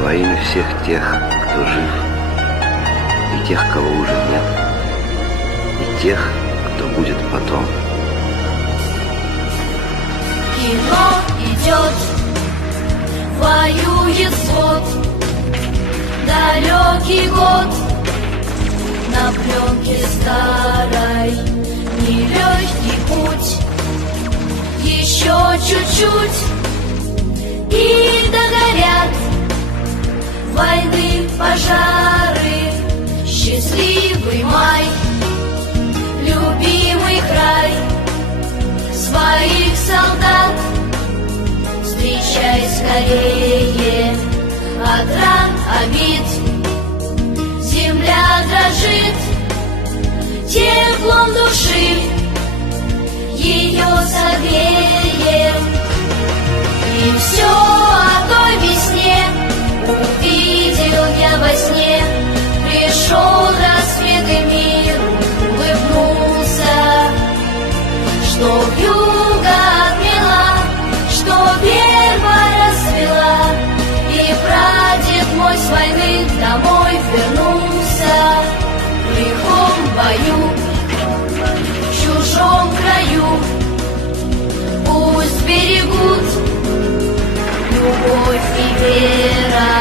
во имя всех тех, кто жив, и тех, кого уже нет, и тех, кто будет потом. Кино идет, воюет флот, далекий год на пленке старой, нелегкий путь, еще чуть-чуть и догорят войны, пожары, счастливый май, любимый край своих солдат. Встречай скорее от ран, обид, земля дрожит теплом души, ее согреем. И все о той весне увидел я во сне. Пришел рассвет и мир улыбнулся, что вьюга отмела, что верба расцвела, и прадед мой с войны домой вернулся. В лихом бою, в чужом краю, пусть берегут любовь и вера,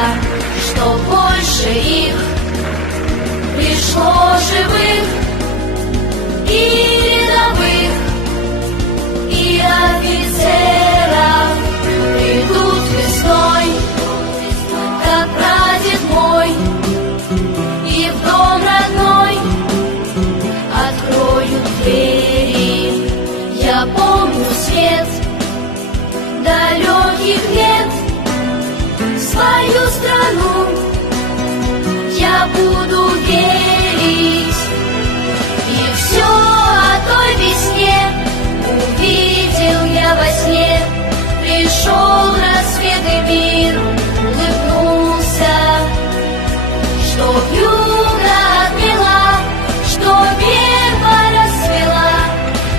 что больше их пришло живых и рядовых, и офицеров. Придут весной, как прадед мой, и в дом родной откроют двери. Я помню свет далеких лет, свою страну я буду верить. И все о той весне увидел я во сне. Пришел рассвет и мир улыбнулся, что вьюга отмела, что верба расцвела,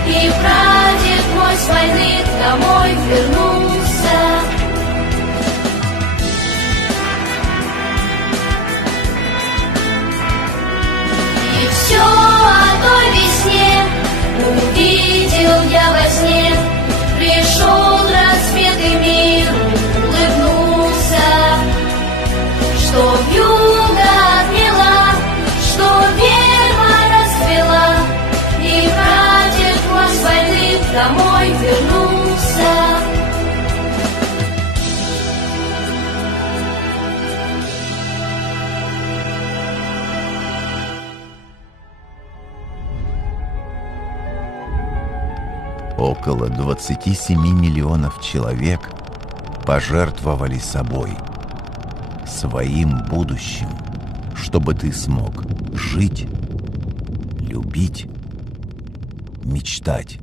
и прадед мой с войны домой вернулся. И все о той весне увидел я во сне. Пришел рассвет и мир улыбнулся, что вьюга отмела, что верба расцвела, и прадед мой с войны домой вернулся. Около 27 миллионов человек пожертвовали собой, своим будущим, чтобы ты смог жить, любить, мечтать.